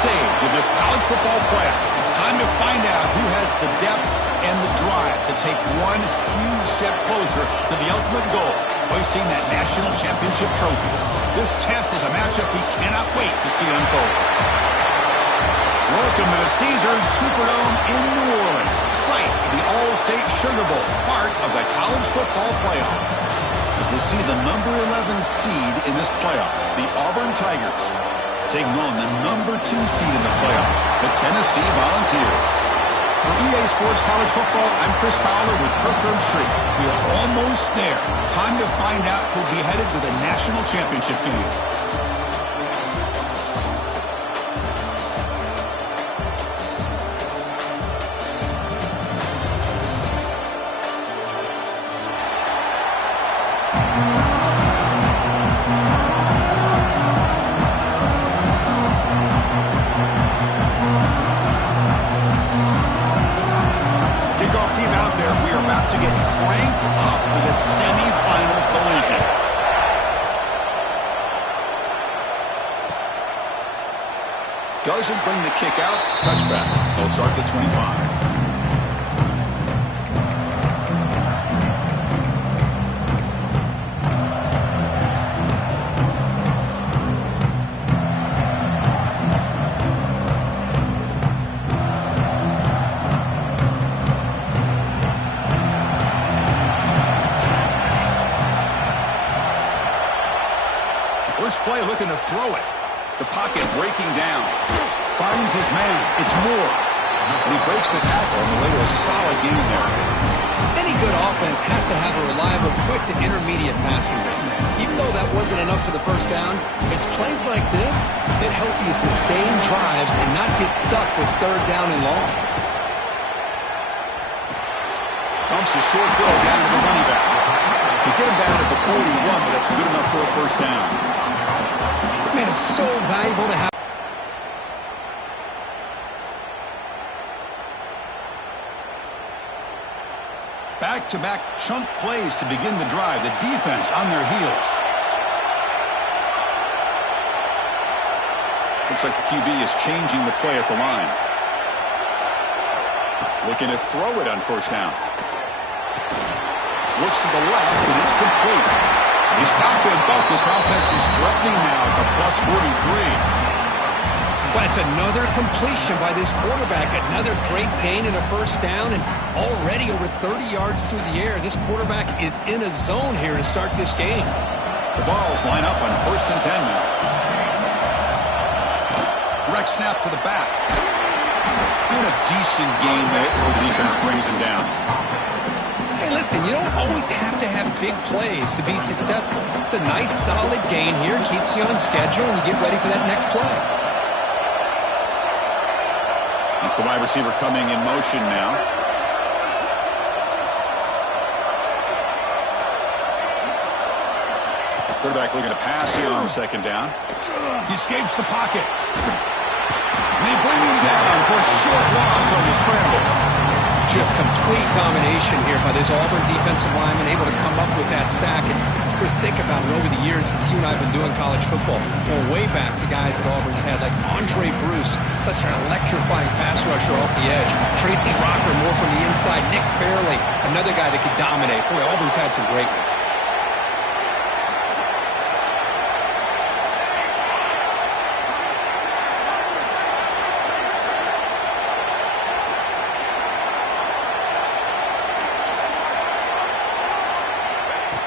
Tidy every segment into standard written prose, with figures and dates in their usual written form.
stage of this college football playoff. It's time to find out who has the depth and the drive to take one huge step closer to the ultimate goal, hoisting that national championship trophy. This test is a matchup we cannot wait to see unfold. Welcome to the Caesars Superdome in New Orleans, site of the All-State Sugar Bowl, part of the college football playoff. As we see the number 11 seed in this playoff, the Auburn Tigers, taking on the number 2 seed in the playoff, the Tennessee Volunteers. For EA Sports College Football, I'm Chris Fowler with Kirk Herbstreit. We are almost there. Time to find out who'll be headed to the national championship game. To get cranked up with a semifinal collision. Doesn't bring the kick out. Touchback. They'll start at the 25. Play looking to throw it. The pocket breaking down. Finds his man. It's Moore. And he breaks the tackle on the way to a solid gain there. Any good offense has to have a reliable, quick to intermediate passing game. Even though that wasn't enough for the first down, it's plays like this that help you sustain drives and not get stuck with third down and long. Dumps a short throw down to the running back. They get him down at the 41, but that's good enough for a first down. Man, it's so valuable to have. Back-to-back chunk plays to begin the drive. The defense on their heels. Looks like the QB is changing the play at the line. Looking to throw it on first down. Looks to the left, and it's complete. He stopped them both. This offense is threatening now at the plus 43. Well, it's another completion by this quarterback. Another great gain in a first down, and already over 30 yards through the air. This quarterback is in a zone here to start this game. The balls line up on first and 10 now. Direct snap to the back. And a decent gain there where the defense brings him down. Hey, listen, you don't always have to have big plays to be successful. It's a nice, solid gain here. Keeps you on schedule, and you get ready for that next play. It's the wide receiver coming in motion now. Quarterback looking to pass here on second down. He escapes the pocket. And they bring him down for a short loss on the scramble. Just complete domination here by this Auburn defensive lineman, able to come up with that sack. And Chris, think about it over the years since you and I have been doing college football. Going way back to guys that Auburn's had, like Andre Bruce, such an electrifying pass rusher off the edge. Tracy Rocker, more from the inside. Nick Fairley, another guy that could dominate. Boy, Auburn's had some great ones.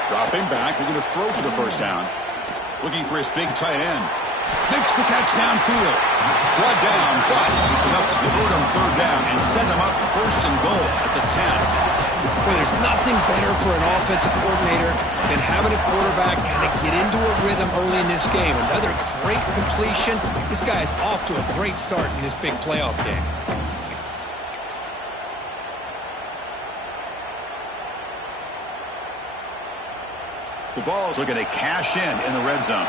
Dropping back, looking to throw for the first down. Looking for his big tight end. Makes the catch downfield. Brought down, but it's enough to convert on third down and set him up first and goal at the 10. Well, there's nothing better for an offensive coordinator than having a quarterback kind of get into a rhythm early in this game. Another great completion. This guy is off to a great start in this big playoff game. The ball's looking to cash in the red zone.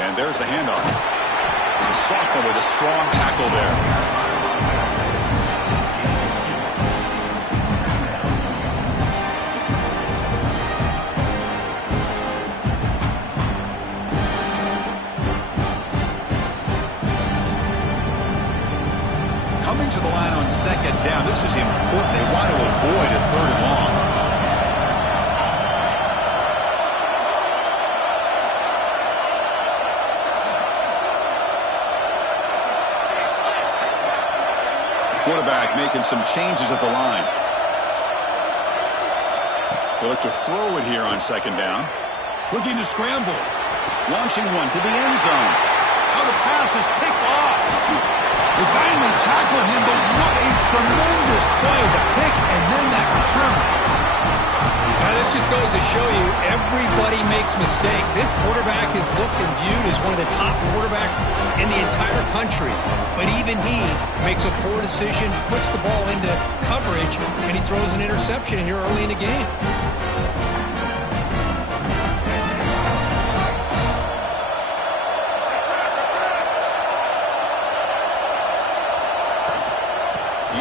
And there's the handoff. The sophomore with a strong tackle there. to the line on second down. This is important. They want to avoid a third and long. Quarterback making some changes at the line. They look to throw it here on second down. Looking to scramble. Launching one to the end zone. Oh, the pass is picked off. They finally tackle him, but what a tremendous play. The pick and then that return. This just goes to show you everybody makes mistakes. This quarterback is looked and viewed as one of the top quarterbacks in the entire country. But even he makes a poor decision, puts the ball into coverage, and he throws an interception here early in the game.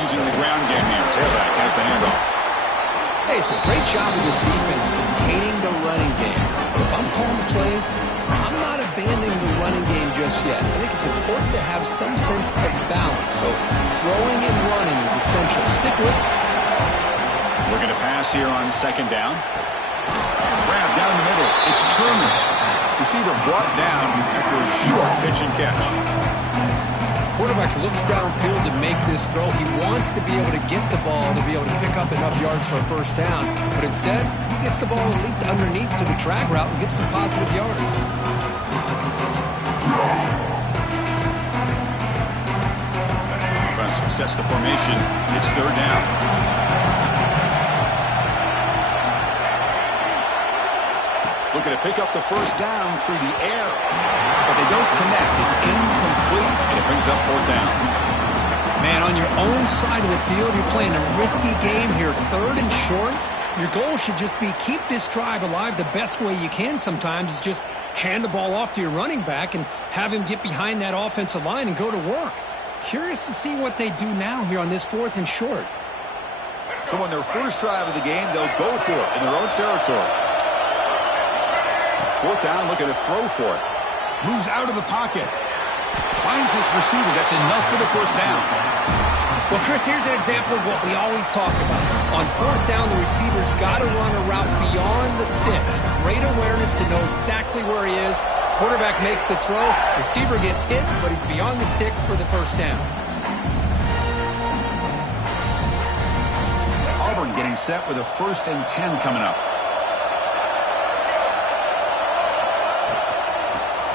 Using the ground game here. Tailback has the handoff. Hey, it's a great job of this defense containing the running game. But if I'm calling the plays, I'm not abandoning the running game just yet. I think it's important to have some sense of balance. So throwing and running is essential. Stick with it. Looking to pass here on second down. Grab down the middle. It's Turner. Receiver brought down after a short pitch and catch. Quarterback looks downfield to make this throw. He wants to be able to get the ball to be able to pick up enough yards for a first down. But instead, he gets the ball at least underneath to the drag route and gets some positive yards. Defense sets the formation. It's third down. Looking to pick up the first down through the air. But they don't connect. It's incomplete, and it brings up fourth down. Man, on your own side of the field, you're playing a risky game here. Third and short. Your goal should just be keep this drive alive the best way you can sometimes is just hand the ball off to your running back and have him get behind that offensive line and go to work. Curious to see what they do now here on this fourth and short. So on their first drive of the game, they'll go for it in their own territory. Fourth down, looking to throw for it. Moves out of the pocket. Finds his receiver. That's enough for the first down. Well, Chris, here's an example of what we always talk about. On fourth down, the receiver's got to run a route beyond the sticks. Great awareness to know exactly where he is. Quarterback makes the throw. Receiver gets hit, but he's beyond the sticks for the first down. Auburn getting set with a 1st and 10 coming up.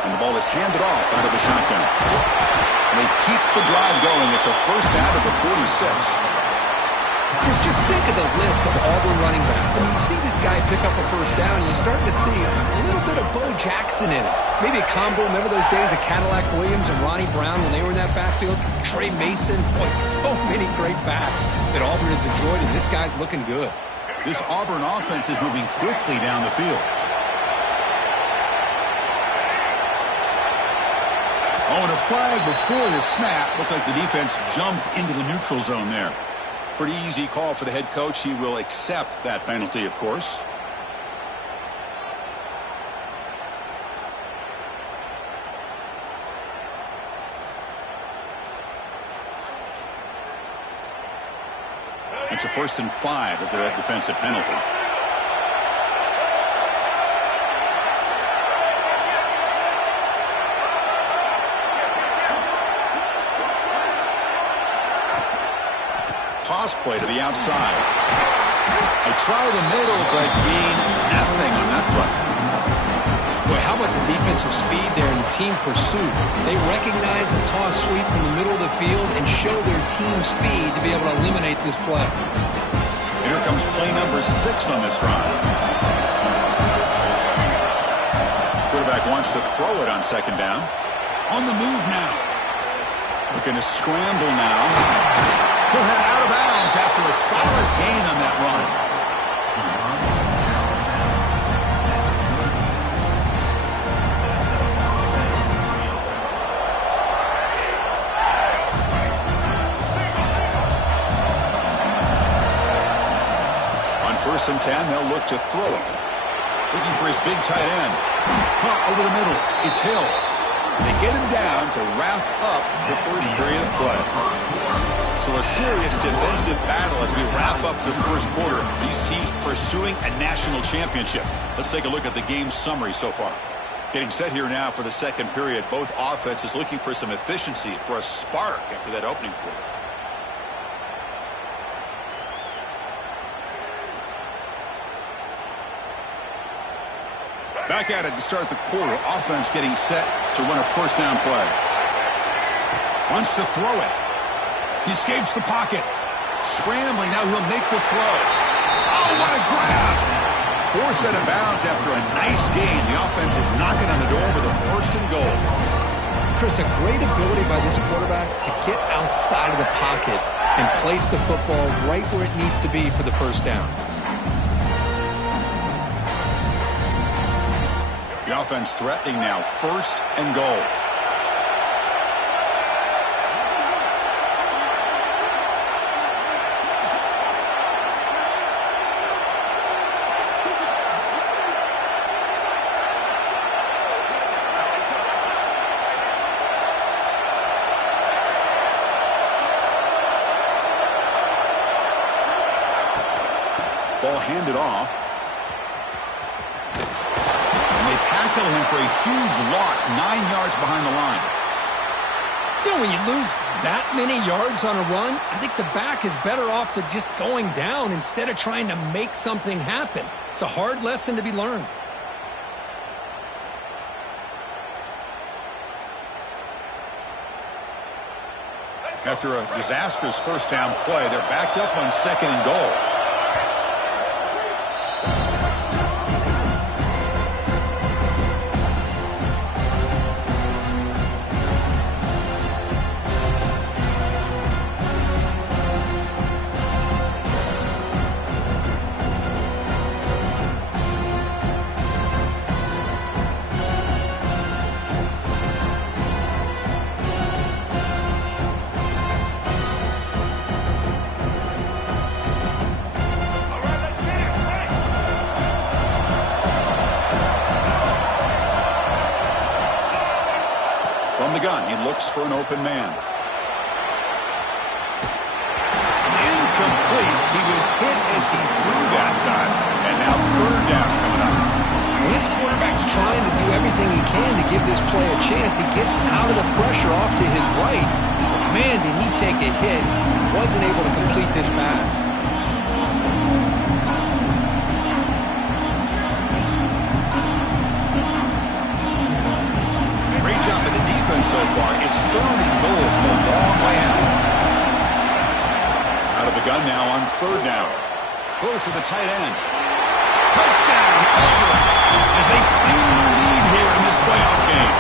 And the ball is handed off out of the shotgun. And they keep the drive going. It's a first down at the 46. Chris, just think of the list of Auburn running backs. I mean, you see this guy pick up a first down, and you're starting to see a little bit of Bo Jackson in it. Maybe a combo. Remember those days of Cadillac Williams and Ronnie Brown when they were in that backfield? Trey Mason. Boy, so many great backs that Auburn has enjoyed, and this guy's looking good. This Auburn offense is moving quickly down the field. Oh, and a flag before the snap. Looked like the defense jumped into the neutral zone there. Pretty easy call for the head coach. He will accept that penalty, of course. It's a 1st and 5 after that defensive penalty. Toss play to the outside. They try the middle, but gain nothing on that play. Boy, how about the defensive speed there and the team pursuit? They recognize the toss sweep from the middle of the field and show their team speed to be able to eliminate this play. Here comes play number 6 on this drive. Quarterback wants to throw it on second down. On the move now. Looking to scramble now. He'll head out of bounds after a solid gain on that run. On 1st and 10, they'll look to throw it. Looking for his big tight end. Caught over the middle. It's Hill. They get him down to wrap up the first period of play. So a serious defensive battle as we wrap up the first quarter. These teams pursuing a national championship. Let's take a look at the game summary so far. Getting set here now for the second period. Both offenses looking for some efficiency, for a spark after that opening quarter. Back at it to start the quarter. Offense getting set to run a first down play. Wants to throw it. He escapes the pocket. Scrambling. Now he'll make the throw. Oh, what a grab. Forced out of bounds after a nice gain. The offense is knocking on the door with a first and goal. Chris, a great ability by this quarterback to get outside of the pocket and place the football right where it needs to be for the first down. The offense threatening now, first and goal. Ball handed off. Tackle him for a huge loss, 9 yards behind the line. You know, when you lose that many yards on a run, I think the back is better off to just going down instead of trying to make something happen. It's a hard lesson to be learned. After a disastrous first down play, they're backed up on second and goal. From the gun, he looks for an open man. It's incomplete. He was hit as he threw that time. And now third down coming up. This quarterback's trying to do everything he can to give this play a chance. He gets out of the pressure off to his right. But man, did he take a hit. He wasn't able to complete this pass. Job of the defense so far. It's third and goal from a long way out. Out of the gun now on third down. Throws to the tight end. Touchdown, Everett, as they claim the lead here in this playoff game.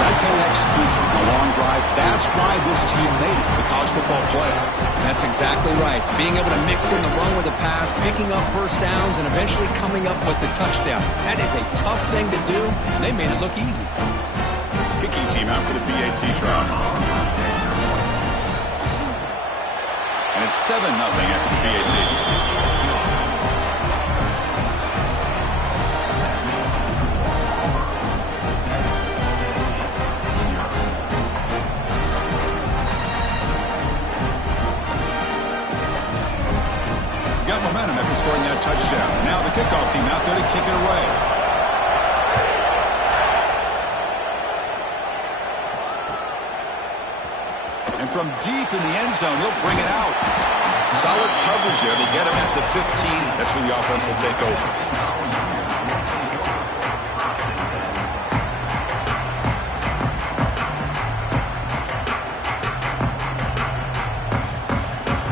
That kind of execution, a long drive, that's why this team made it to the college football playoff. That's exactly right. Being able to mix in the run with the pass, picking up first downs, and eventually coming up with the touchdown. That is a tough thing to do, and they made it look easy. Kicking team out for the BAT trial. And it's 7-0 after the BAT. Got momentum after scoring that touchdown. Now the kickoff team out there to kick it away. And from deep in the end zone, he'll bring it out. Solid coverage there. They get him at the 15. That's where the offense will take over.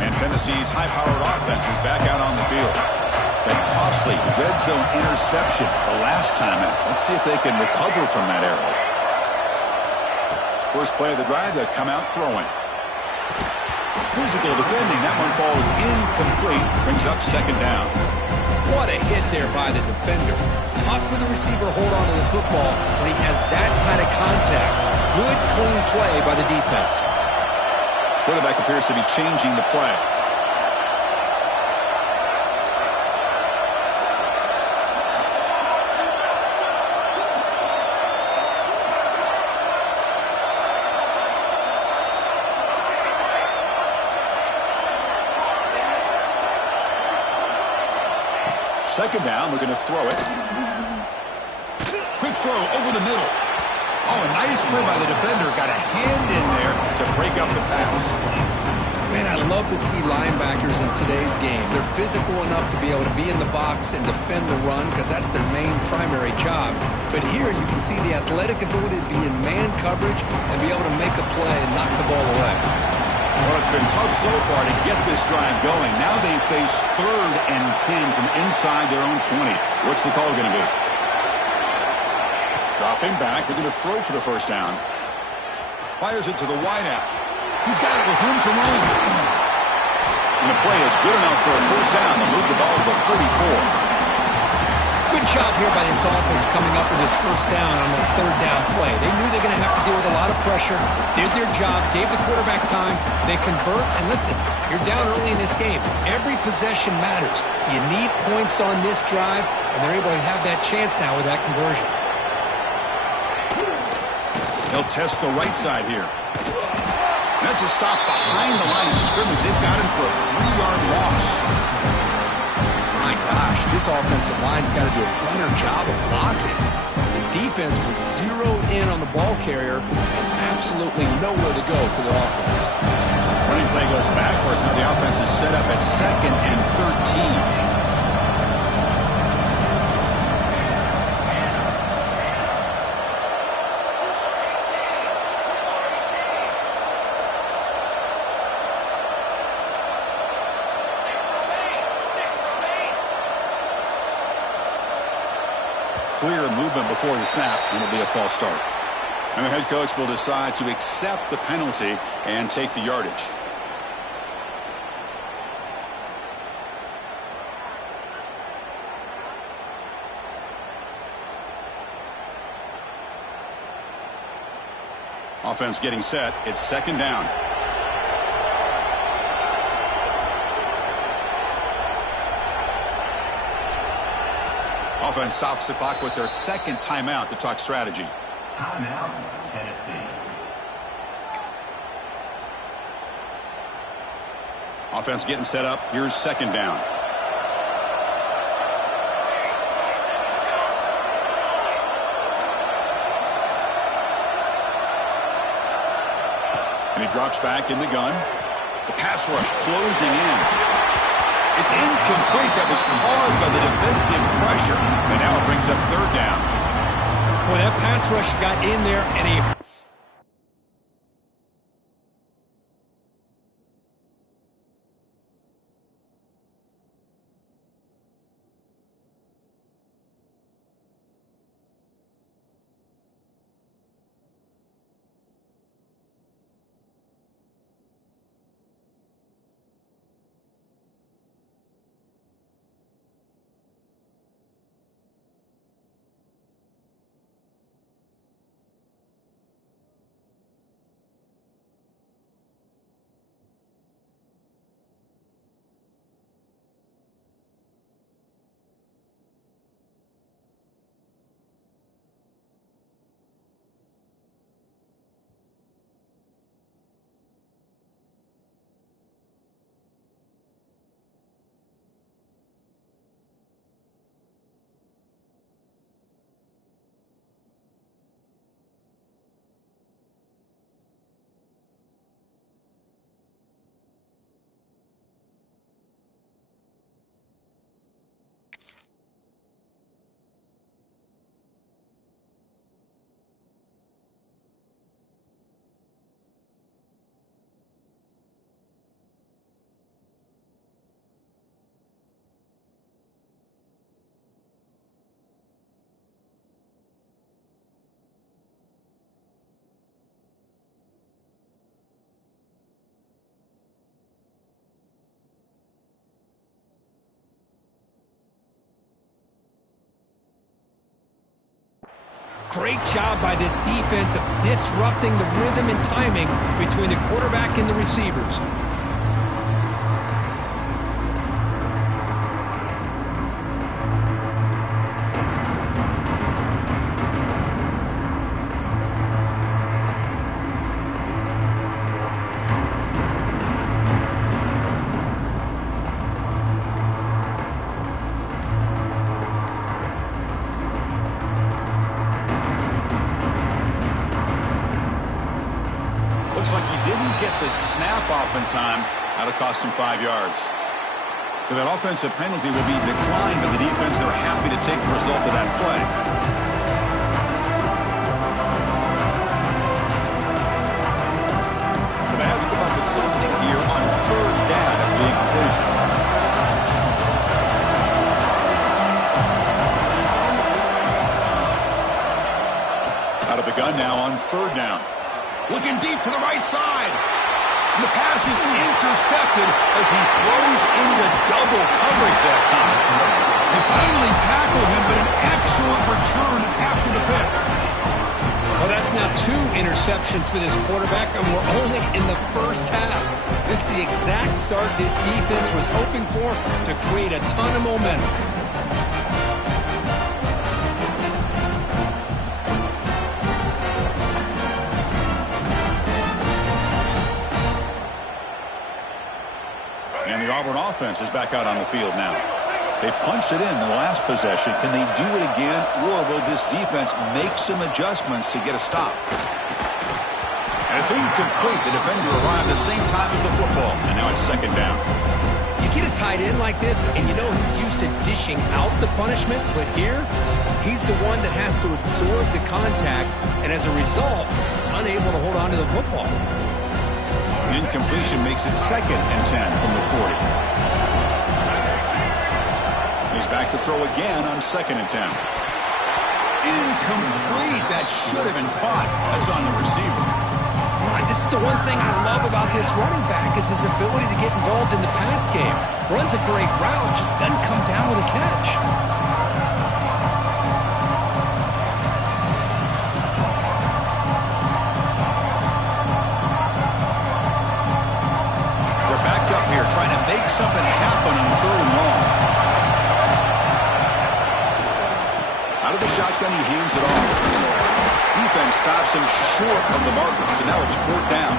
And Tennessee's high-powered offense is back out on the field. That costly red zone interception the last time out. Let's see if they can recover from that error. First play of the drive, they'll come out throwing. Physical defending. That one falls incomplete. Brings up second down. What a hit there by the defender. Tough for the receiver to hold on to the football when he has that kind of contact. Good, clean play by the defense. Quarterback appears to be changing the play. second down, looking to throw it. Quick throw over the middle. Oh, a nice play by the defender. Got a hand in there to break up the pass. Man, I love to see linebackers in today's game. They're physical enough to be able to be in the box and defend the run because that's their main primary job. But here you can see the athletic ability to be in man coverage and be able to make a play and knock the ball away. Well, it's been tough so far to get this drive going. Now they face 3rd and 10 from inside their own 20. What's the call going to be? Dropping back. They're going to throw for the first down. Fires it to the wideout. He's got it with room to run. And the play is good enough for a first down to move the ball to the 34. Good job here by this offense coming up with this first down on that 3rd down play. They knew they were going to have to deal with a lot of pressure, did their job, gave the quarterback time. They convert, and listen, you're down early in this game. Every possession matters. You need points on this drive, and they're able to have that chance now with that conversion. They'll test the right side here. That's a stop behind the line of scrimmage. They've got him for a 3-yard loss. My gosh, this offensive line's got to do a better job of blocking. The defense was zeroed in on the ball carrier and absolutely nowhere to go for the offense. Running play goes backwards. Now the offense is set up at 2nd and 13. Clear movement before the snap, and it'll be a false start. And the head coach will decide to accept the penalty and take the yardage. Offense getting set. It's 2nd down. Offense stops the clock with their 2nd timeout to talk strategy. Timeout, Tennessee. Offense getting set up. Here's 2nd down. And he drops back in the gun. The pass rush closing in. It's incomplete. That was caused by the defensive pressure. And now it brings up 3rd down. Well, that pass rush got in there and he... Great job by this defense of disrupting the rhythm and timing between the quarterback and the receivers. Looks like he didn't get the snap off in time. That'll cost him 5 yards. So that offensive penalty will be declined by the defense. They're happy to take the result of that play. So they have to come up with something here on 3rd down after the incompletion. Out of the gun now on 3rd down. Looking deep to the right side. And the pass is intercepted as he throws into double coverage that time. They finally tackle him, but an excellent return after the pick. Well, that's now 2 interceptions for this quarterback, and we're only in the first half. This is the exact start this defense was hoping for to create a ton of momentum. And the Auburn offense is back out on the field now. They punched it in the last possession. Can they do it again, or will this defense make some adjustments to get a stop? And it's incomplete. The defender arrived the same time as the football, and now it's 2nd down. You get a tight end like this, and you know he's used to dishing out the punishment, but here, he's the one that has to absorb the contact, and as a result, he's unable to hold on to the football. Incompletion makes it 2nd and 10 from the 40. He's back to throw again on 2nd and 10. Incomplete. That should have been caught. That's on the receiver. This is the one thing I love about this running back is his ability to get involved in the pass game. Runs a great route, just doesn't come down with a catch. Trying to make something happen on 3rd and long. Out of the shotgun, he hands it off. Defense stops him short of the marker, so now it's 4th down.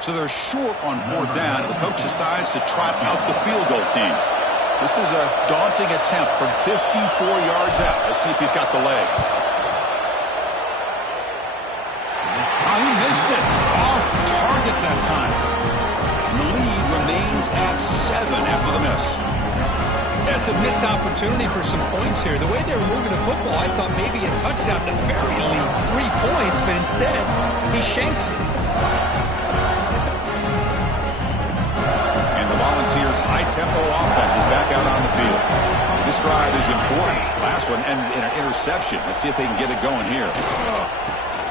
So they're short on 4th down, and the coach decides to trot out the field goal team. This is a daunting attempt from 54 yards out. Let's see if he's got the leg. Oh, he missed it. Off target that time. The lead remains at 7 after the miss. That's a missed opportunity for some points here. The way they were moving the football, I thought maybe a touchdown, at the very least 3 points, but instead, he shanks it. Volunteers' high-tempo offense is back out on the field. This drive is important. Last one and an interception. Let's see if they can get it going here.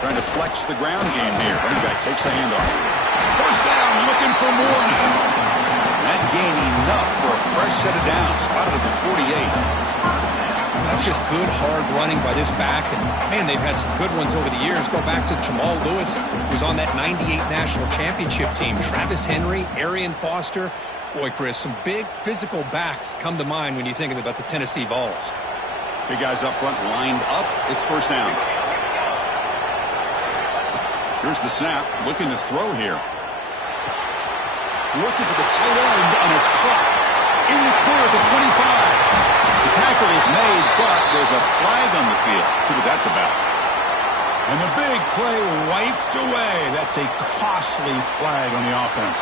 Trying to flex the ground game here. Running back takes the handoff. 1st down, looking for more now. That gain enough for a fresh set of downs. Spotted at the 48. That's just good, hard running by this back. And, man, they've had some good ones over the years. Go back to Jamal Lewis, who was on that 98 National Championship team. Travis Henry, Arian Foster. Boy, Chris, some big physical backs come to mind when you're thinking about the Tennessee Vols. Big guys up front lined up. It's 1st down. Here's the snap. Looking to throw here. Looking for the tight end, and it's caught. In the clear at the 25. The tackle is made, but there's a flag on the field. Let's see what that's about. And the big play wiped away. That's a costly flag on the offense.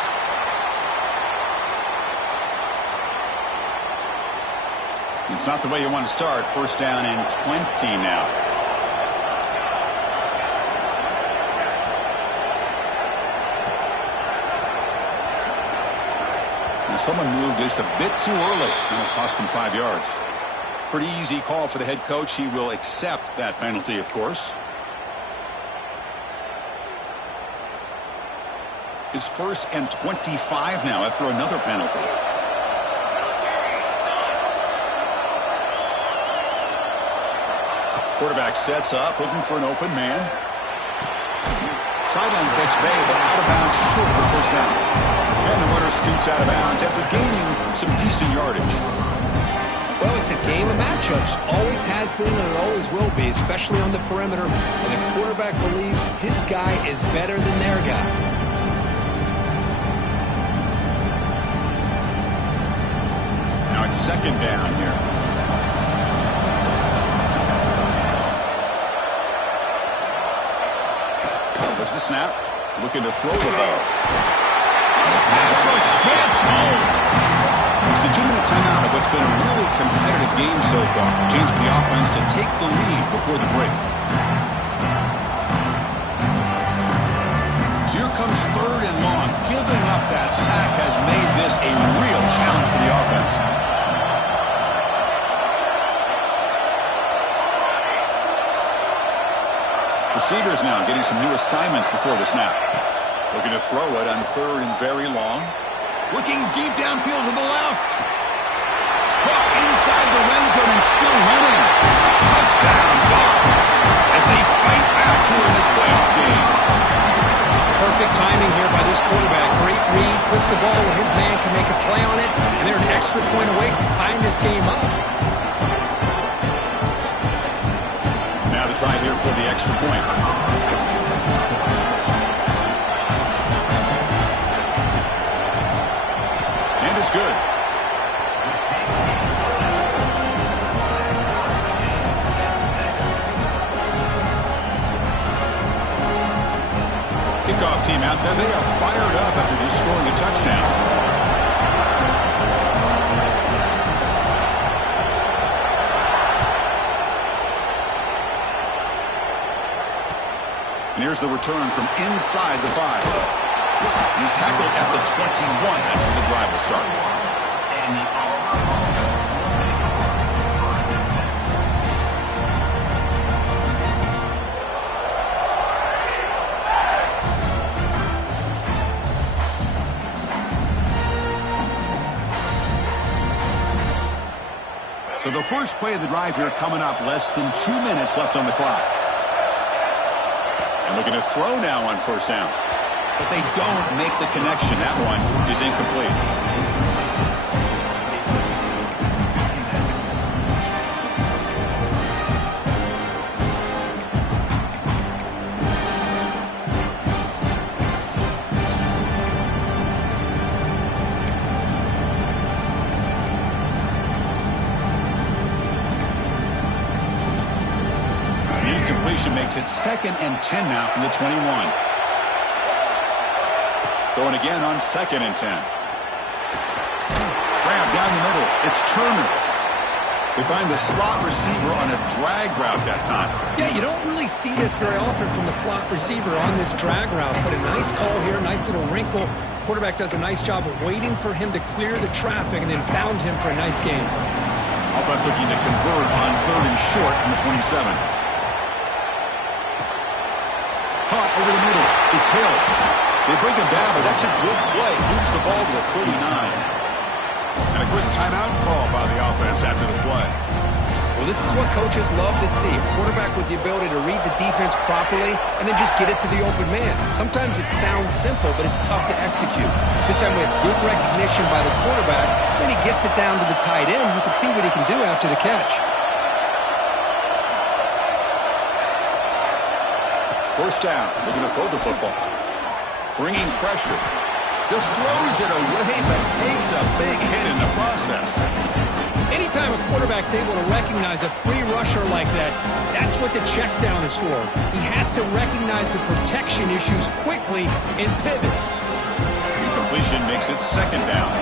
It's not the way you want to start. 1st down and 20 now. Now someone moved just a bit too early, and it cost him 5 yards. Pretty easy call for the head coach. He will accept that penalty, of course. It's 1st and 25 now after another penalty. Quarterback sets up, looking for an open man. Sideline catch made, but out of bounds short of the 1st down. And the runner scoots out of bounds after gaining some decent yardage. Well, it's a game of matchups. Always has been and it always will be, especially on the perimeter. And the quarterback believes his guy is better than their guy. Now it's second down here. There's the snap. Looking to throw the ball. Pass rush gets home. It's the 2-minute timeout of what's been a really competitive game so far. Chance for the offense to take the lead before the break. So here comes 3rd and long. Giving up that sack has made this a real challenge for the offense. Receivers now getting some new assignments before the snap. Looking to throw it on 3rd and very long. Looking deep downfield to the left. Caught inside the end zone and still running. Touchdown, Dogs, as they fight back here in this playoff game. Perfect timing here by this quarterback. Great read, puts the ball where his man can make a play on it, and they're an extra point away from tying this game up. Now the try here for the extra point. And it's good. Kickoff team out there. They are fired up after just scoring a touchdown. And here's the return from inside the 5. And he's tackled at the 21. That's where the drive will start. So the first play of the drive here coming up, less than 2 minutes left on the clock. And looking to throw now on 1st down. But they don't make the connection. That one is incomplete. Makes it 2nd and 10 now from the 21. Throwing again on 2nd and 10. Grab down the middle. It's Turner. They find the slot receiver on a drag route that time. Yeah, you don't really see this very often from a slot receiver on this drag route, but a nice call here, nice little wrinkle. Quarterback does a nice job of waiting for him to clear the traffic and then found him for a nice game. Offense looking to convert on 3rd and short from the 27. Caught over the middle. It's Hill. They bring him down, but that's a good play. Moves the ball to the 39. And a quick timeout call by the offense after the play. Well, this is what coaches love to see. A quarterback with the ability to read the defense properly and then just get it to the open man. Sometimes it sounds simple, but it's tough to execute. This time we have good recognition by the quarterback. Then he gets it down to the tight end. You can see what he can do after the catch. 1st down, looking to throw the football. Bringing pressure. Just throws it away, but takes a big hit in the process. Anytime a quarterback's able to recognize a free rusher like that, that's what the check down is for. He has to recognize the protection issues quickly and pivot. Incompletion makes it 2nd down.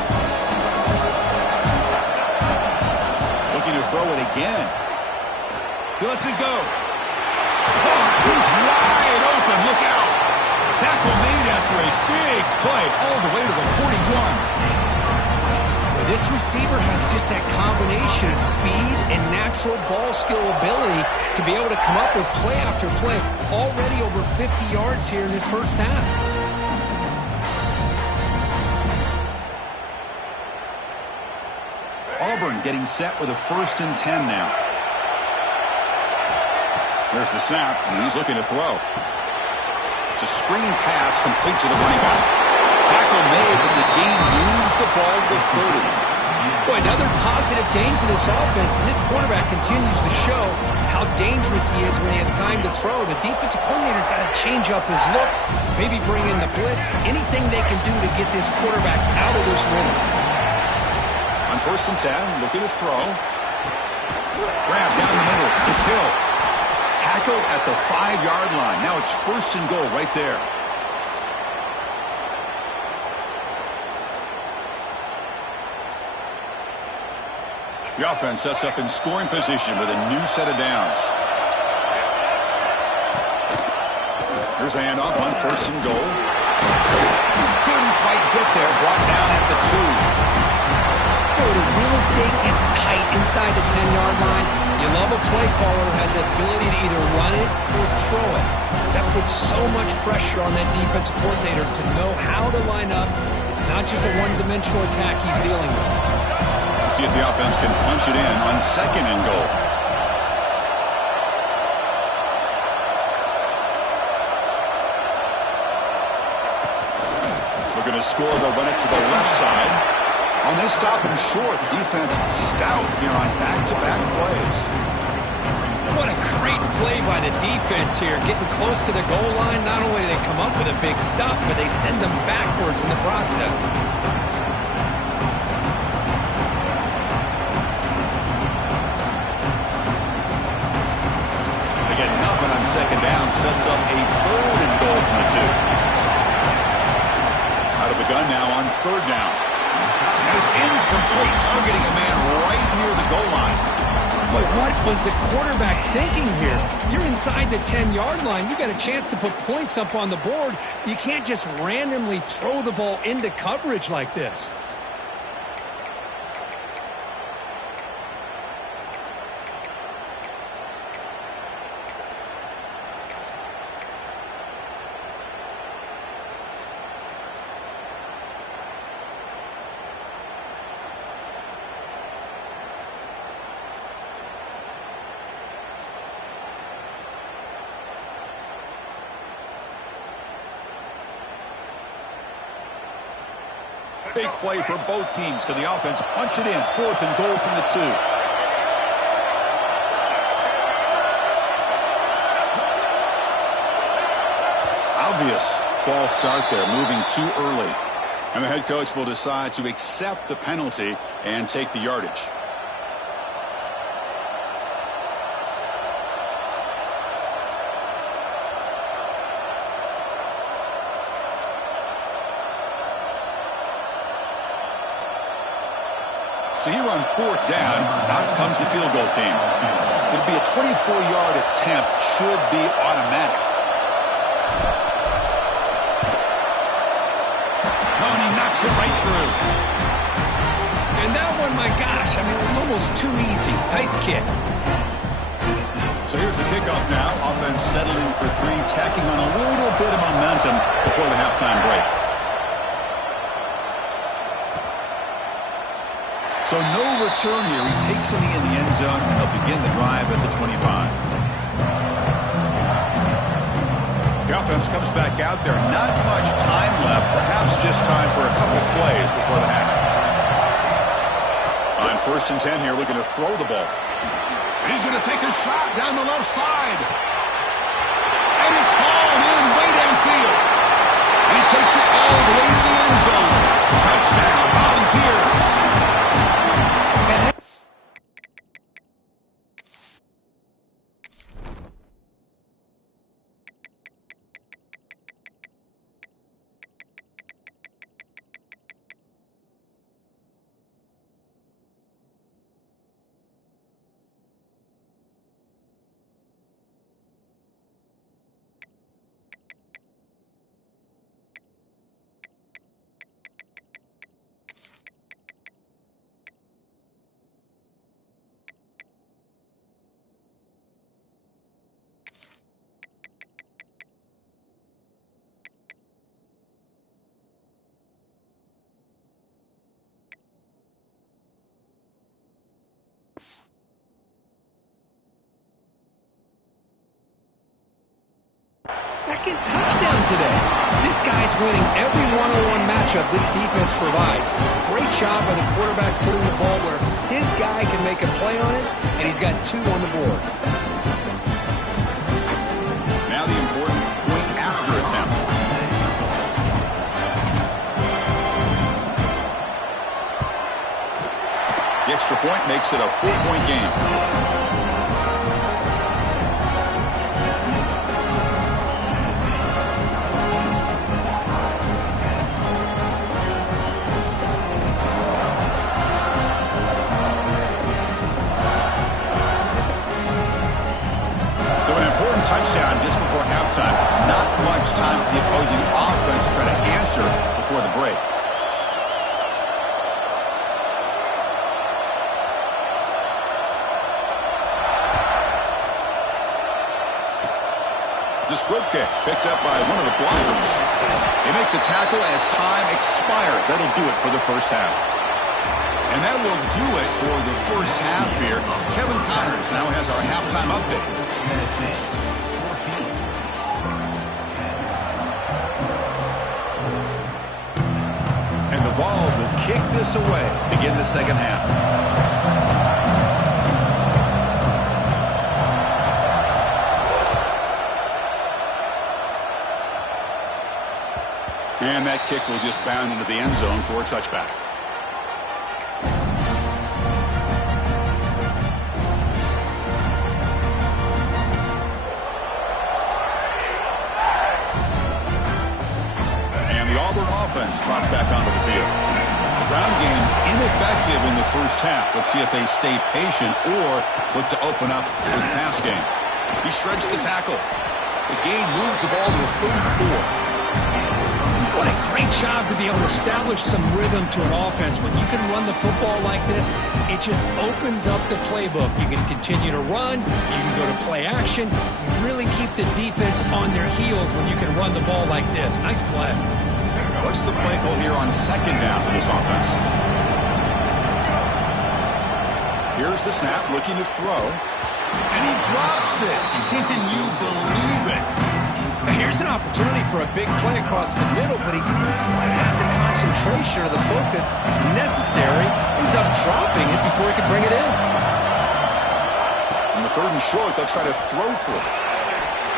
Looking to throw it again. He lets it go. He's wide open. Look out. Tackle made after a big play all the way to the 41. This receiver has just that combination of speed and natural ball skill ability to be able to come up with play after play. Already over 50 yards here in this 1st half. Auburn getting set with a 1st and 10 now. There's the snap, and he's looking to throw. It's a screen pass complete to the running back. Tackle made, but the game moves the ball to 30. Boy, another positive game for this offense, and this quarterback continues to show how dangerous he is when he has time to throw. The defensive coordinator's got to change up his looks, maybe bring in the blitz, anything they can do to get this quarterback out of this rhythm. On first and 10, looking to throw. Grab down the middle. It's Hill. Tackled at the 5-yard line. Now it's first and goal right there. The offense sets up in scoring position with a new set of downs. Here's a handoff on first and goal. Couldn't quite get there. Brought down at the 2. The real estate gets tight inside the 10-yard line. You love a play caller who has the ability to either run it or throw it. That puts so much pressure on that defensive coordinator to know how to line up. It's not just a one-dimensional attack he's dealing with. See if the offense can punch it in on second and goal. Looking to score, they'll run it to the left side. On this stop and short, defense stout here on back-to-back plays. What a great play by the defense here. Getting close to the goal line, not only do they come up with a big stop, but they send them backwards in the process. They get nothing on second down, sets up a third and goal from the 2. Out of the gun now on third down. And it's incomplete, targeting a man right near the goal line. But what was the quarterback thinking here? You're inside the 10-yard line. You got a chance to put points up on the board. You can't just randomly throw the ball into coverage like this. Big play for both teams. Can the offense punch it in? Fourth and goal from the 2. Obvious false start there, moving too early. And the head coach will decide to accept the penalty and take the yardage. So here on fourth down, out comes the field goal team. It'll be a 24-yard attempt, should be automatic. Mooney knocks it right through. And that one, my gosh, I mean, it's almost too easy. Nice kick. So here's the kickoff now. Offense settling for 3, tacking on a little bit of momentum before the halftime break. So no return here. He takes a knee in the end zone, and they'll begin the drive at the 25. The offense comes back out there. Not much time left. Perhaps just time for a couple plays before the half. On first and 10 here, looking to throw the ball. And he's going to take a shot down the left side. And it's hauled in way downfield. He takes it all the way to the end zone. Touchdown, Volunteers. Second touchdown today. This guy's winning every one-on-one matchup this defense provides. Great job by the quarterback putting the ball where his guy can make a play on it, and he's got 2 on the board. Now the important point after attempt. The extra point makes it a 4-point game. So an important touchdown just before halftime. Not much time for the opposing offense to try to answer before the break. It's a squib kick picked up by one of the blockers. They make the tackle as time expires. That'll do it for the first half. And that will do it for the first half here. Kevin Connors now has our halftime update. And the Vols will kick this away to begin the second half. And that kick will just bound into the end zone for a touchback. Trots back onto the field. The ground game ineffective in the first half. Let's see if they stay patient or look to open up with pass game. He shreds the tackle. The game moves the ball to the 34. What a great job to be able to establish some rhythm to an offense. When you can run the football like this, it just opens up the playbook. You can continue to run. You can go to play action. You really keep the defense on their heels when you can run the ball like this. Nice play. What's the play call here on second down for this offense? Here's the snap, looking to throw. And he drops it. Can you believe it? Here's an opportunity for a big play across the middle, but he didn't quite have the concentration or the focus necessary. Ends up dropping it before he could bring it in. On the third and short, they'll try to throw for it.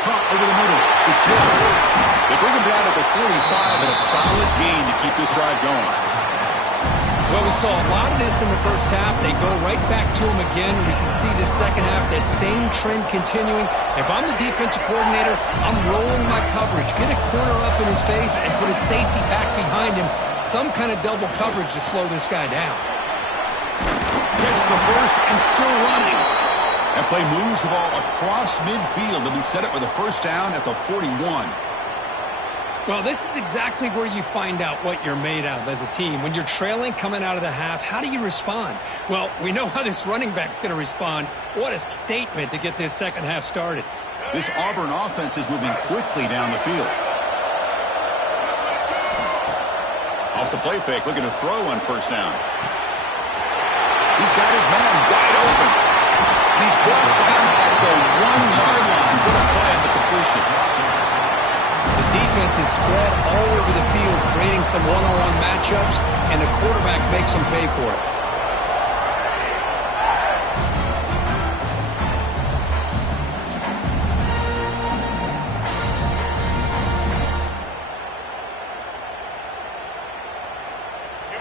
Caught over the middle. It's hit. They bring him down at the 45 and a solid gain to keep this drive going. Well, we saw a lot of this in the first half. They go right back to him again. We can see the second half, that same trend continuing. If I'm the defensive coordinator, I'm rolling my coverage. Get a corner up in his face and put a safety back behind him. Some kind of double coverage to slow this guy down. Gets the first and still running. That play moves the ball across midfield. They'll be set up with a first down at the 41. Well, this is exactly where you find out what you're made of as a team. When you're trailing coming out of the half, how do you respond? Well, we know how this running back's going to respond. What a statement to get this second half started. This Auburn offense is moving quickly down the field. Off the play fake, looking to throw on first down. He's got his man wide open. And he's brought down at the 1-yard line. What a play on the completion. The defense is spread all over the field, creating some one-on-one matchups, and the quarterback makes them pay for it.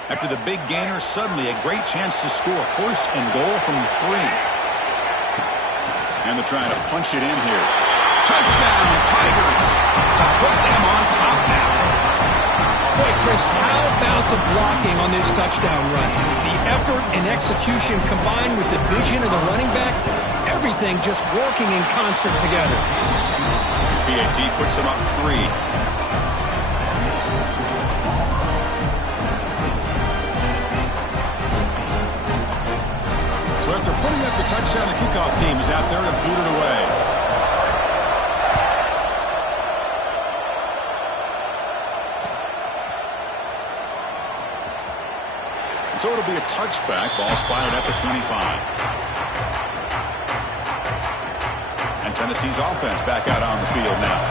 After the big gainer, suddenly a great chance to score. First and goal from the 3. And they're trying to punch it in here. Touchdown, Tigers, to put them on top now. Boy, Chris, how about the blocking on this touchdown run? The effort and execution combined with the vision of the running back, everything just working in concert together. PAT puts them up 3. So after putting up the touchdown, the kickoff team is out there to boot it away. So it'll be a touchback. Ball spotted at the 25. And Tennessee's offense back out on the field now.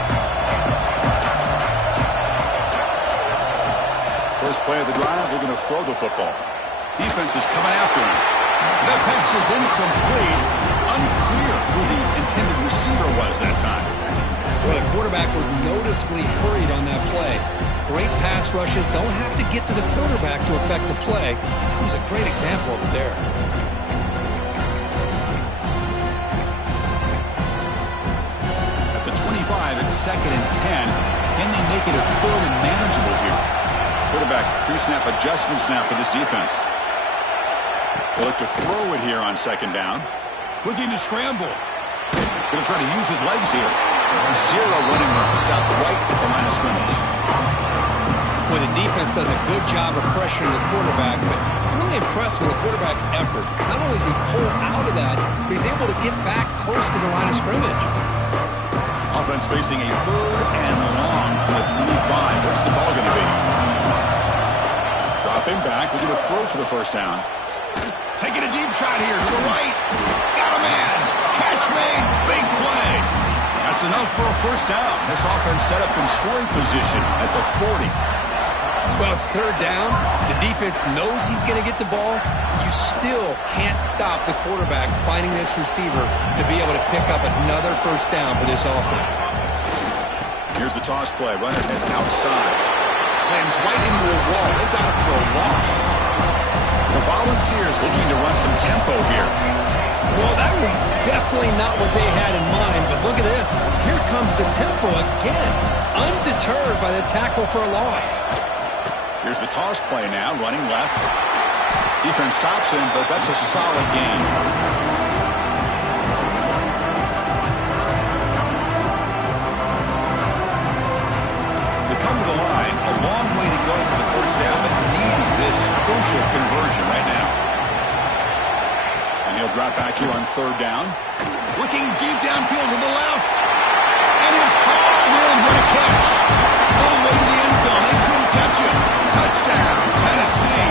First play of the drive, they're going to throw the football. Defense is coming after him. That pass is incomplete. Unclear who the intended receiver was that time. Well, the quarterback was noticeably hurried on that play. Great pass rushes don't have to get to the quarterback to affect the play. That was a great example of it there. At the 25, it's 2nd and 10. Can they make it a 3rd and manageable here? Quarterback pre-snap adjustments now for this defense. They look to throw it here on 2nd down. Looking to scramble. Going to try to use his legs here. 0 running room. Stopped right at the line of scrimmage. Well, the defense does a good job of pressuring the quarterback, but I'm really impressed with the quarterback's effort. Not only does he pull out of that, but he's able to get back close to the line of scrimmage. Offense facing a 3rd and long from the 25. What's the call going to be? Dropping back. Looking to throw for the 1st down. Taking a deep shot here to the right. Got a man. Catch made. Big play. That's enough for a 1st down. This offense set up in scoring position at the 40. Well, it's 3rd down. The defense knows he's going to get the ball. You still can't stop the quarterback finding this receiver to be able to pick up another 1st down for this offense. Here's the toss play. Runner heads outside. Slams right into a wall. They've got it for a loss. The Volunteers looking to run some tempo here. Well, that was definitely not what they had in mind, but look at this. Here comes the tempo again, undeterred by the tackle for a loss. Here's the toss play now, running left. Defense stops him, but that's a solid gain. They come to the line, a long way to go for the 1st down, but needing this crucial conversion right now. And he'll drop back here on 3rd down. Looking deep downfield to the left. And it's hauled in. What a catch. All the way to the end zone. They couldn't catch him. Touchdown, Tennessee.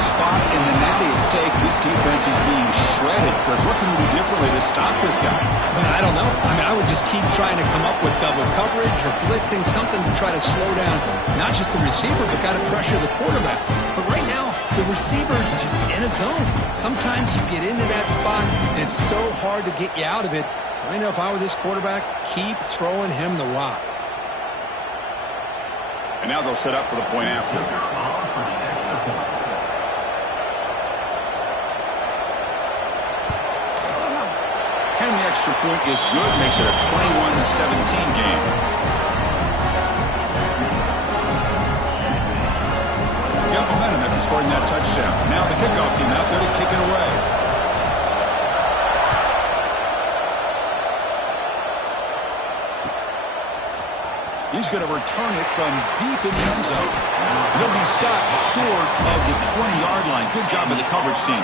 Spot in the natty at stake. This defense is being shredded. Kirk, what can we do differently to stop this guy? Man, I don't know. I would just keep trying to come up with double coverage or blitzing, something to try to slow down not just the receiver, but got to pressure the quarterback. But right now, the receiver's just in a zone. Sometimes you get into that spot, and it's so hard to get you out of it. I know if I were this quarterback, keep throwing him the rock. And now they'll set up for the point after. And the extra point is good, makes it a 21-17 game. Got momentum after scoring that touchdown. Now the kickoff team out there to kick it away. He's going to return it from deep in the end zone. He'll be stopped short of the 20-yard line. Good job by the coverage team.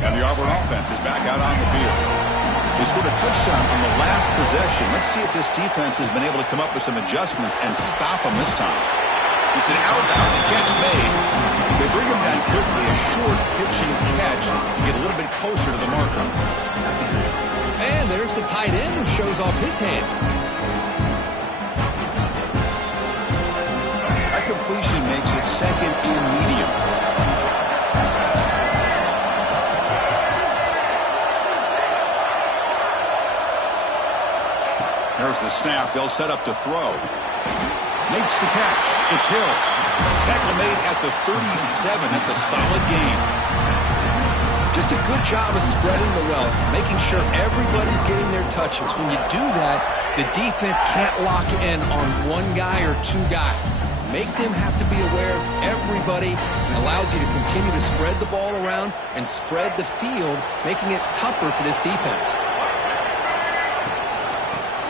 And the Auburn offense is back out on the field. They scored a touchdown on the last possession. Let's see if this defense has been able to come up with some adjustments and stop them this time. It's an outbound, the catch made. They bring him down quickly, a short pitching catch to get a little bit closer to the marker. And there's the tight end who shows off his hands. That completion makes it 2nd and medium. There's the snap. They'll set up to throw. Makes the catch. It's Hill. Tackle made at the 37. That's a solid gain. Just a good job of spreading the wealth, making sure everybody's getting their touches. When you do that, the defense can't lock in on one guy or 2 guys. Make them have to be aware of everybody, and allows you to continue to spread the ball around and spread the field, making it tougher for this defense.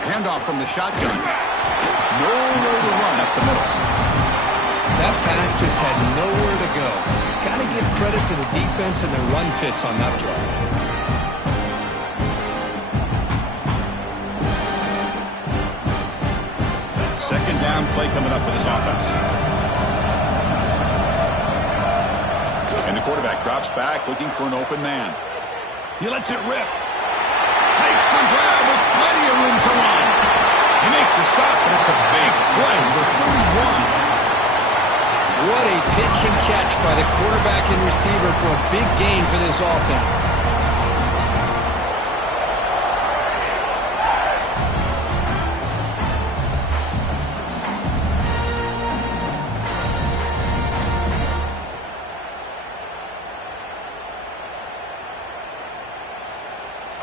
Handoff from the shotgun. Nowhere to run up the middle. That back just had nowhere to go. Got to give credit to the defense and their run fits on that play. Second down play coming up for this offense. And the quarterback drops back looking for an open man. He lets it rip. Makes the grab with plenty of room to run. He makes the stop, but it's a big play. Number 31. What a pitch and catch by the quarterback and receiver for a big gain for this offense.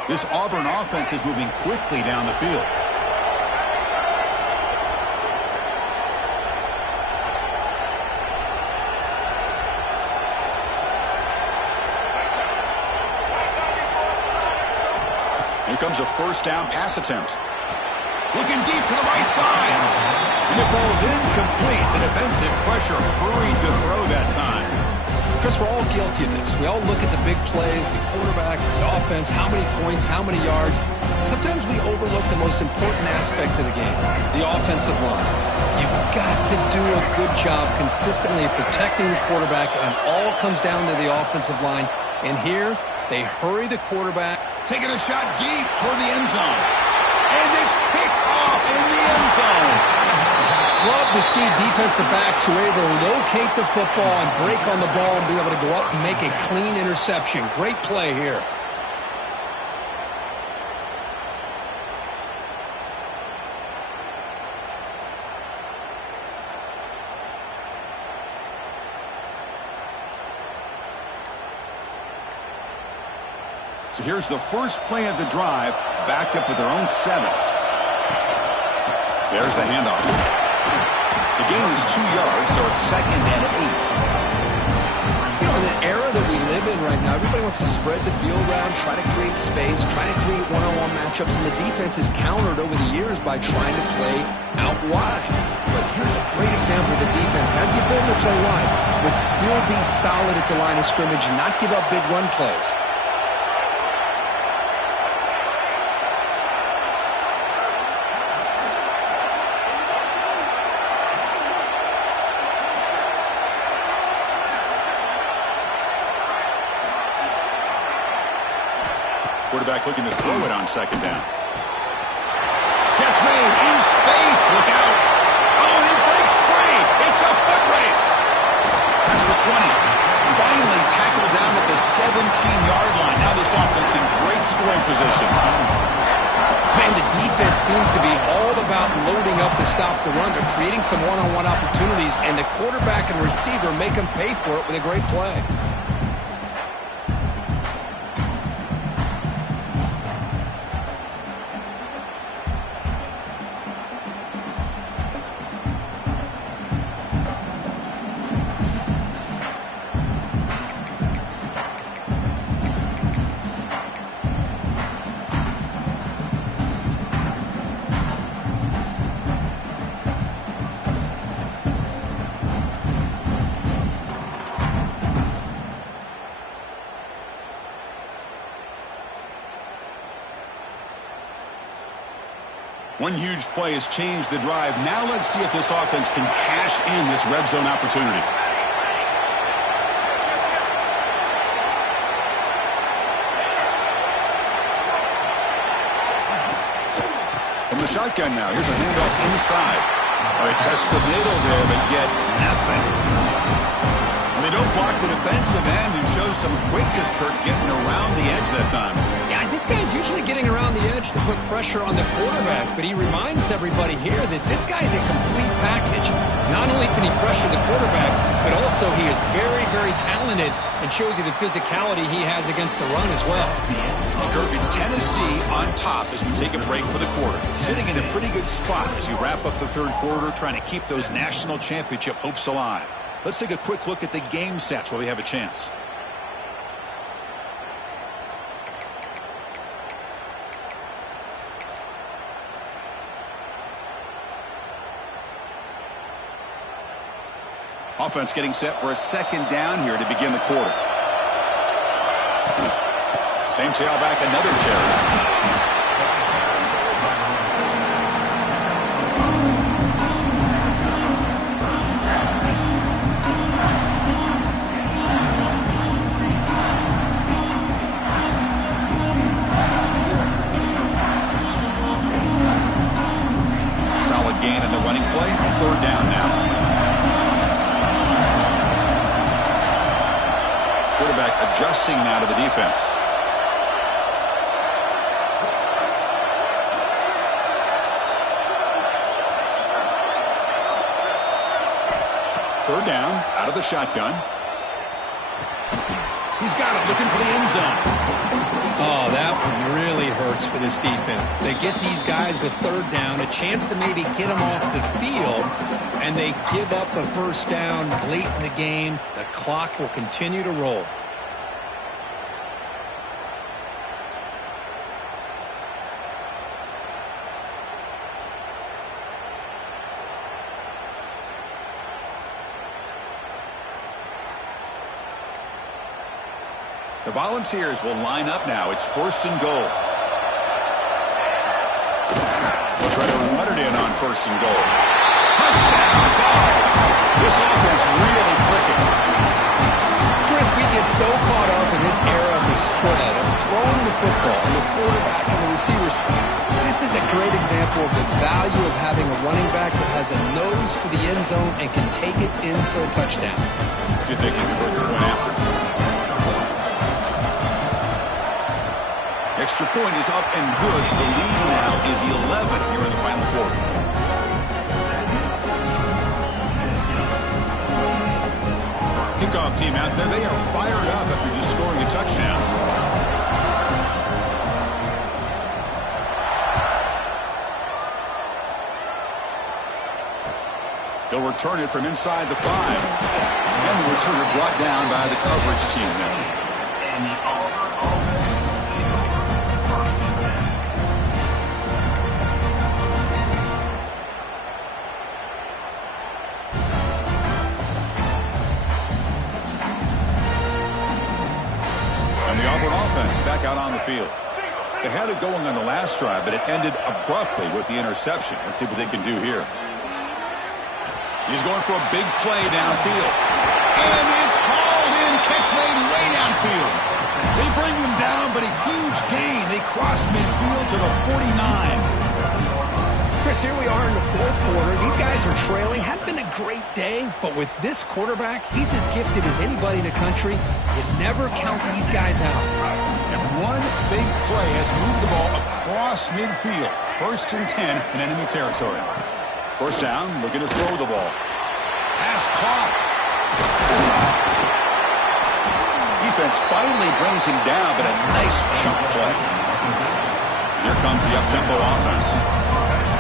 This Auburn offense is moving quickly down the field. Here comes a first down pass attempt. Looking deep to the right side. And it falls incomplete. The defensive pressure hurried to throw that time. Chris, we're all guilty of this. We all look at the big plays, the quarterbacks, the offense, how many points, how many yards. Sometimes we overlook the most important aspect of the game, the offensive line. You've got to do a good job consistently protecting the quarterback, and it all comes down to the offensive line. And here, they hurry the quarterback. Taking a shot deep toward the end zone. And it's picked off in the end zone. Love to see defensive backs who are able to locate the football and break on the ball and be able to go up and make a clean interception. Great play here. So here's the first play of the drive, backed up with their own 7. There's the handoff. The gain is 2 yards, so it's 2nd and 8. You know, in the era that we live in right now, everybody wants to spread the field around, try to create space, try to create one-on-one matchups, and the defense is countered over the years by trying to play out wide. But here's a great example. The defense has the ability to play wide, but still be solid at the line of scrimmage and not give up big run plays. Quarterback looking to throw it on 2nd down. Catch made in space. Look out. Oh, and it breaks free. It's a foot race. That's the 20. Finally tackled down at the 17-yard line. Now this offense in great scoring position. Man, the defense seems to be all about loading up to stop the run. They're creating some one-on-one opportunities, and the quarterback and receiver make them pay for it with a great play. One huge play has changed the drive. Now let's see if this offense can cash in this red zone opportunity. From the shotgun now, here's a handoff inside. They test the middle there, but get nothing. And they don't block the defensive end, who shows some quickness, Kirk, getting around the edge that time. Yeah, this guy's usually getting around the edge to put pressure on the quarterback, but he reminds everybody here that this guy's a complete package. Not only can he pressure the quarterback, but also he is very, very talented and shows you the physicality he has against the run as well. Kirk, it's Tennessee on top as we take a break for the quarter. Sitting in a pretty good spot as we wrap up the third quarter, trying to keep those national championship hopes alive. Let's take a quick look at the game sets while we have a chance. Offense getting set for a 2nd down here to begin the quarter. Same tailback, another carry. Solid gain in the running play. 3rd down now. third down, out of the shotgun. He's got it, looking for the end zone. Oh, that one really hurts for this defense. They get these guys the third down, a chance to maybe get them off the field, and they give up a first down late in the game. The clock will continue to roll. The Volunteers will line up now. It's first and goal. We'll try to run it in on first and goal. Touchdown, Vols! This offense really clicking. Chris, we get so caught up in this era of the spread, of throwing the football, and the quarterback and the receivers. This is a great example of the value of having a running back that has a nose for the end zone and can take it in for a touchdown. See if they can convert the point after. Extra point is up and good, so the lead now is 11 here in the final quarter. Kickoff team out there, they are fired up after just scoring a touchdown. He'll return it from inside the 5. And the returner brought down by the coverage team now. Back out on the field. They had it going on the last drive, but it ended abruptly with the interception. Let's see what they can do here. He's going for a big play downfield. And it's hauled in, catch made way downfield. They bring him down, but a huge gain. They cross midfield to the 49. Chris, here we are in the fourth quarter. These guys are trailing. Hadn't been a great day, but with this quarterback, he's as gifted as anybody in the country. You never count these guys out. And one big play has moved the ball across midfield. First and 10 in enemy territory. First down, looking to throw the ball. Pass caught. Defense finally brings him down, but a nice chunk play. Here comes the up-tempo offense.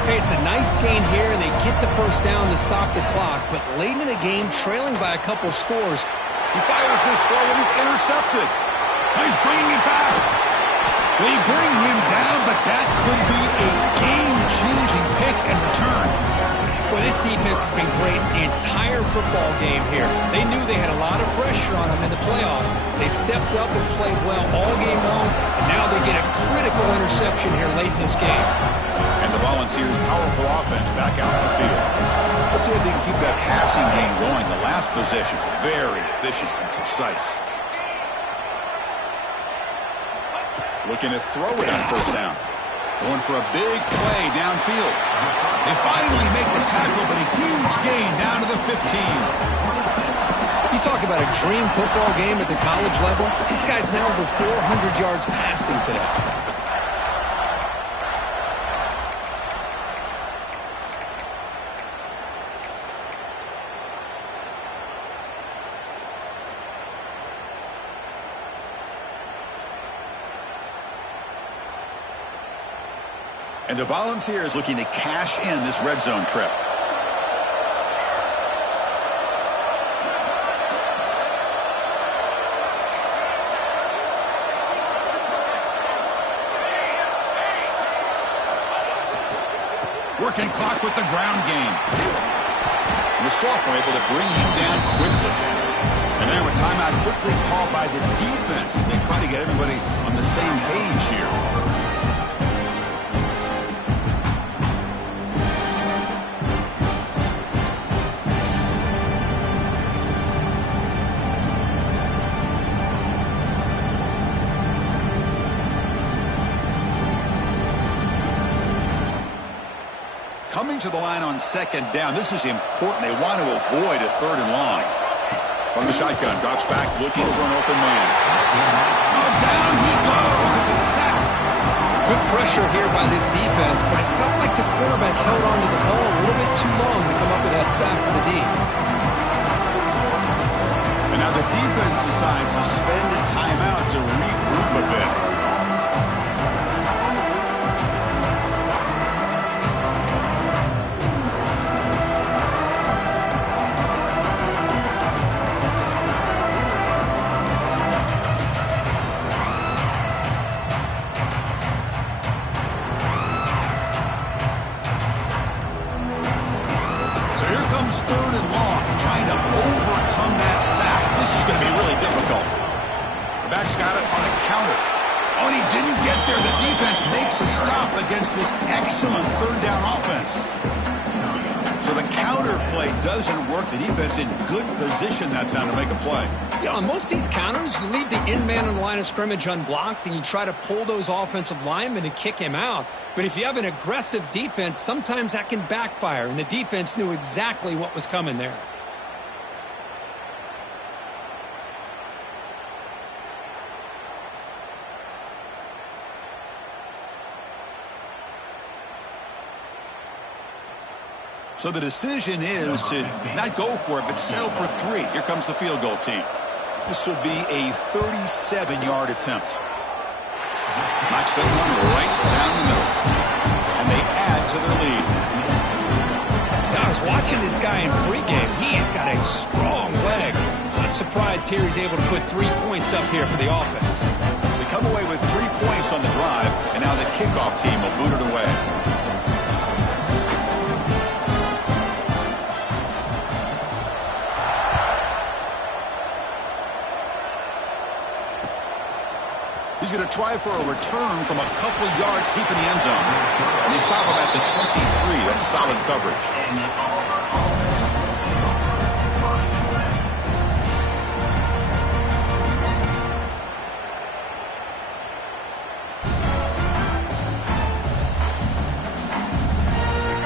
Hey, it's a nice gain here, and they get the first down to stop the clock. But late in the game, trailing by a couple scores. He fires this throw, and he's intercepted. He's bringing it back. They bring him down, but that could be a game-changing pick and return. Well, this defense has been great the entire football game here. They knew they had a lot of pressure on them in the playoff. They stepped up and played well all game long, and now they get a critical interception here late in this game. And the Volunteers' powerful offense back out in the field. Let's see if they can keep that passing game going. The last possession, very efficient and precise. Looking to throw it on first down. Going for a big play downfield. They finally make the tackle, but a huge gain down to the 15. You talk about a dream football game at the college level. This guy's now over 400 yards passing today. And the Volunteers looking to cash in this red zone trip. Working clock with the ground game. And the sophomore able to bring him down quickly. And now a timeout quickly called by the defense as they try to get everybody on the same page here. Coming to the line on second down. This is important. They want to avoid a third and long. From the shotgun, drops back, looking for an open man. Oh, down he goes. It's a sack. Good pressure here by this defense, but it felt like the quarterback held on to the ball a little bit too long to come up with that sack for the D. And now the defense decides to spend a timeout to regroup a bit. Third and long, trying to overcome that sack. This is going to be really difficult. The back's got it on a counter. Oh, and he didn't get there. The defense makes a stop against this excellent third down offense. So the counter play doesn't work. The defense in good position that time to make a play. Yeah, on most of these counters, you leave the in-man on the line of scrimmage unblocked, and you try to pull those offensive linemen and kick him out. But if you have an aggressive defense, sometimes that can backfire, and the defense knew exactly what was coming there. So the decision is to not go for it, but settle for 3. Here comes the field goal team. This will be a 37-yard attempt. Knocks that one right down the middle. And they add to their lead. Now, I was watching this guy in pregame. He's got a strong leg. I'm surprised here he's able to put 3 points up here for the offense. They come away with 3 points on the drive, and now the kickoff team will boot it away. He's going to try for a return from a couple of yards deep in the end zone. And they stop him at the 23. That's solid coverage.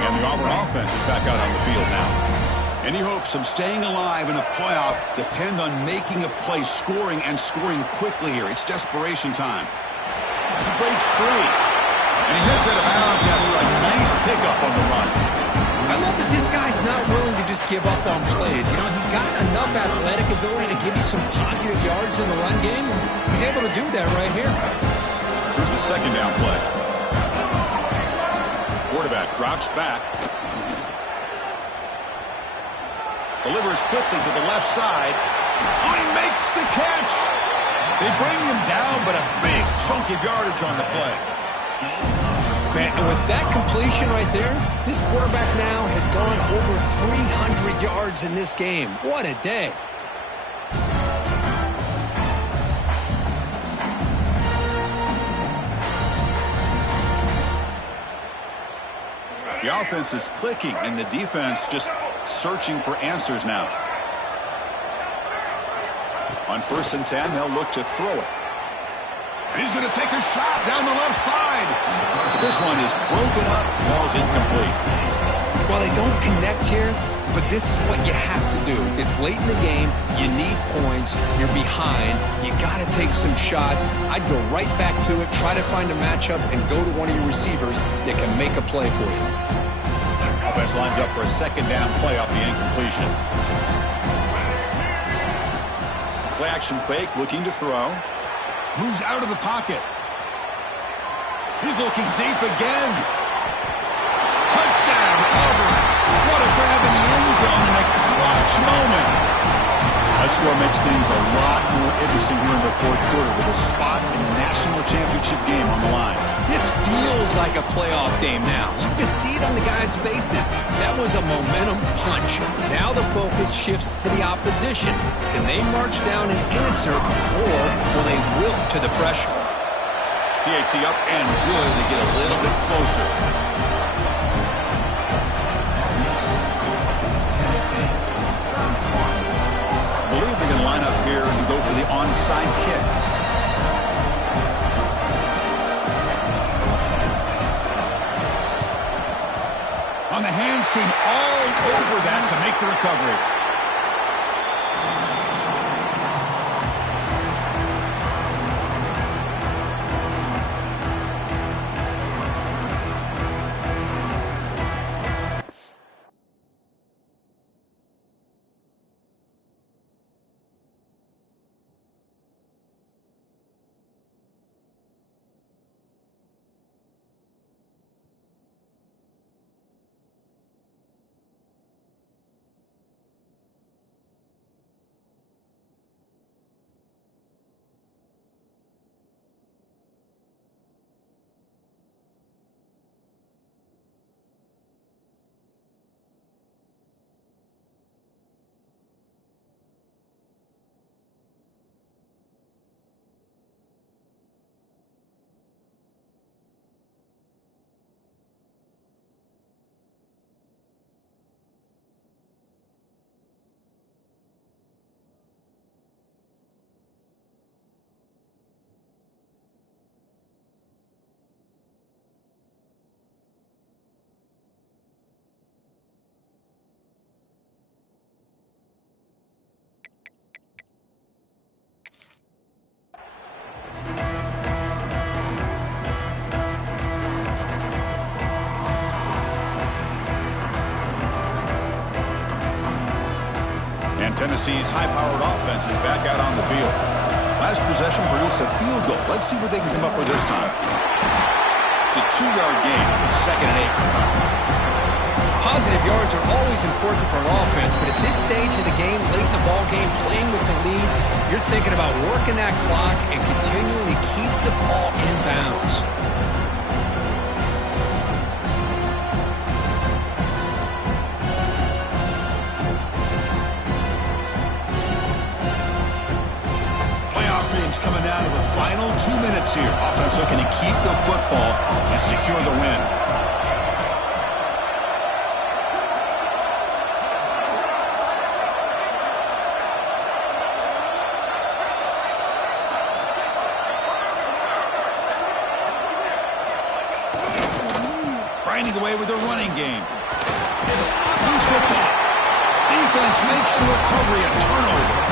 And the Auburn offense is back out on the field now. Any hopes of staying alive in a playoff depend on making a play, scoring, and scoring quickly here. It's desperation time. He breaks free. And he heads out of bounds after a nice pickup on the run. I love that this guy's not willing to just give up on plays. You know, he's got enough athletic ability to give you some positive yards in the run game. And he's able to do that right here. Here's the second down play. Quarterback drops back. Delivers quickly to the left side. Oh, he makes the catch. They bring him down, but a big chunk of yardage on the play. Man, and with that completion right there, this quarterback now has gone over 300 yards in this game. What a day. The offense is clicking, and the defense just searching for answers now. On 1st and 10, they'll look to throw it. And he's going to take a shot down the left side. This one is broken up. Ball's incomplete. Well, they don't connect here, but this is what you have to do. It's late in the game. You need points. You're behind. You got to take some shots. I'd go right back to it, try to find a matchup, and go to one of your receivers that can make a play for you. Offense lines up for a second down play off the incompletion. Play action fake, looking to throw. Moves out of the pocket. He's looking deep again. Touchdown, Auburn. What a grab in the end zone in a clutch moment. That score makes things a lot more interesting here in the fourth quarter with a spot in the national championship game on the line. This feels like a playoff game now. You can see it on the guys' faces. That was a momentum punch. Now the focus shifts to the opposition. Can they march down and answer, or will they wilt to the pressure? PAT up and good to get a little bit closer. I believe they can line up here and go for the onside kick. On the hands team, all over that to make the recovery. Tennessee's high-powered offense is back out on the field. Last possession produced a field goal. Let's see what they can come up with this time. It's a 2-yard gain. 2nd and 8. Positive yards are always important for an offense, but at this stage of the game, late in the ball game, playing with the lead, you're thinking about working that clock and continually keep the ball in bounds. Coming down to the final 2 minutes here. Offense looking to keep the football and secure the win. Grinding away with the running game. Loose football. Defense makes the recovery a turnover.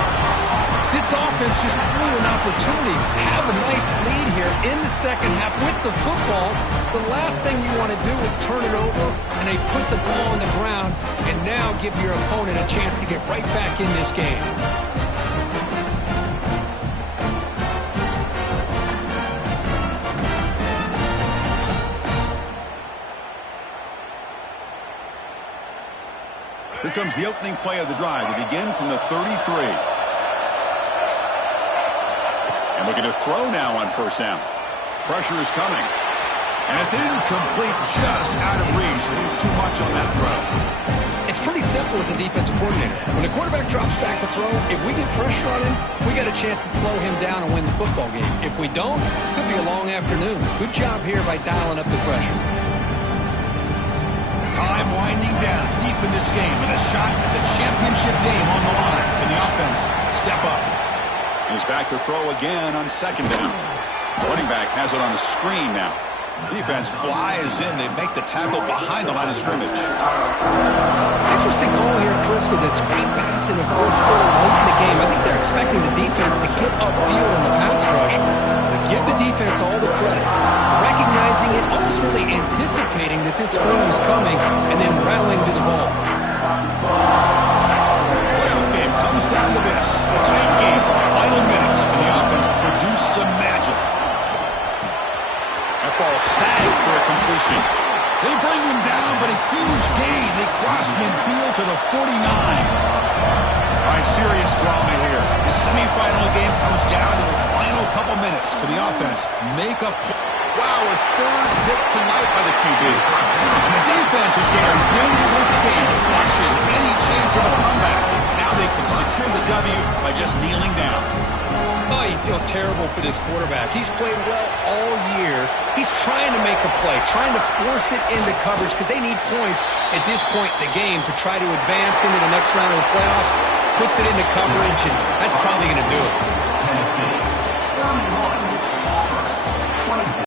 This offense just blew an opportunity. Have a nice lead here in the second half with the football. The last thing you want to do is turn it over, and they put the ball on the ground and now give your opponent a chance to get right back in this game. Here comes the opening play of the drive to begin from the 33. And looking to throw now on 1st down. Pressure is coming. And it's incomplete, just out of reach. Too much on that throw. It's pretty simple as a defensive coordinator. When the quarterback drops back to throw, if we get pressure on him, we got a chance to slow him down and win the football game. If we don't, it could be a long afternoon. Good job here by dialing up the pressure. Time winding down deep in this game, and a shot at the championship game on the line. Can the offense step up? He's back to throw again on 2nd down. Running back has it on the screen now. Defense flies in. They make the tackle behind the line of scrimmage. Interesting call here, Chris, with this screen pass in the 4th quarter late in the game. I think they're expecting the defense to get upfield in the pass rush. But give the defense all the credit. Recognizing it, almost really anticipating that this screen was coming, and then rallying to the ball. Playoff game comes down to this. Tight game. Final minutes, and the offense produced some magic. That ball snagged for a completion. They bring him down, but a huge gain. They cross midfield to the 49. All right, serious drama here. The semifinal game comes down to the final couple minutes. Can the offense make a play? Wow, a 3rd hit tonight by the QB. And the defense is going to win this game, crushing any chance of a comeback. Now they can secure the W by just kneeling down. Oh, you feel terrible for this quarterback. He's played well all year. He's trying to make a play, trying to force it into coverage because they need points at this point in the game to try to advance into the next round of the playoffs. Puts it into coverage, and that's probably going to do it.